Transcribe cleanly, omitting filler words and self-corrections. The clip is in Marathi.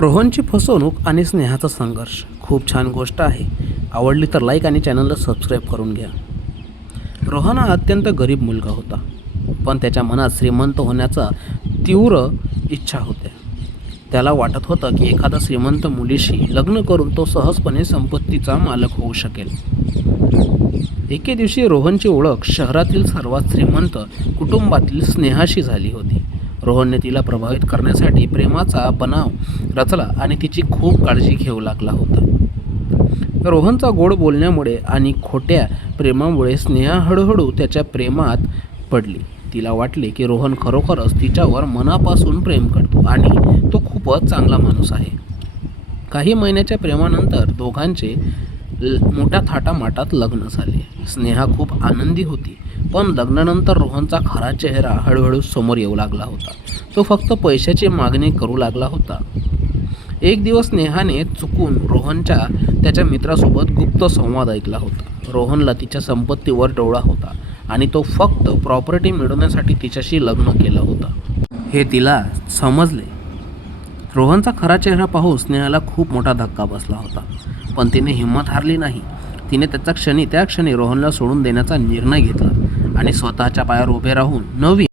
रोहनची फसवणूक आणि स्नेहाचा संघर्ष खूप छान गोष्ट आहे. आवडली तर लाईक आणि चॅनलला सबस्क्राईब करून घ्या. रोहन हा अत्यंत गरीब मुलगा होता, पण त्याच्या मनात श्रीमंत होण्याचा तीव्र इच्छा होत्या. त्याला वाटत होतं की एखादा श्रीमंत मुलीशी लग्न करून तो सहजपणे संपत्तीचा मालक होऊ शकेल. एके दिवशी रोहनची ओळख शहरातील सर्वात श्रीमंत कुटुंबातील स्नेहाशी झाली होती. रोहनने तिला प्रभावित करण्यासाठी प्रेमाचा बनाव रचला आणि तिची खूप काळजी घेऊ लागला होता. रोहनचा गोड बोलण्यामुळे आणि खोट्या प्रेमामुळे स्नेहा हळूहळू त्याच्या प्रेमात पडली. तिला वाटले की रोहन खरोखरच तिच्यावर मनापासून प्रेम करतो आणि तो खूपच चांगला माणूस आहे. काही महिन्याच्या प्रेमानंतर दोघांचे मोठ्या थाटामाटात लग्न झाले. स्नेहा खूप आनंदी होती, पण लग्नानंतर रोहनचा खरा चेहरा हळूहळू समोर येऊ लागला होता. तो फक्त पैशाची मागणी करू लागला होता. एक दिवस स्नेहाने चुकून त्याच्या मित्रासोबत गुप्त संवाद ऐकला होता. रोहनला तिच्या संपत्तीवर डोळा होता आणि तो फक्त प्रॉपर्टी मिळवण्यासाठी तिच्याशी लग्न केलं होतं हे तिला समजले. रोहनचा खरा चेहरा पाहून स्नेहाला खूप मोठा धक्का बसला होता, पण तिने हिंमत हारली नाही. तिने त्या क्षणी रोहनला सोडून देण्याचा निर्णय घेतला आणि स्वतःच्या पायावर उभे राहून नवीन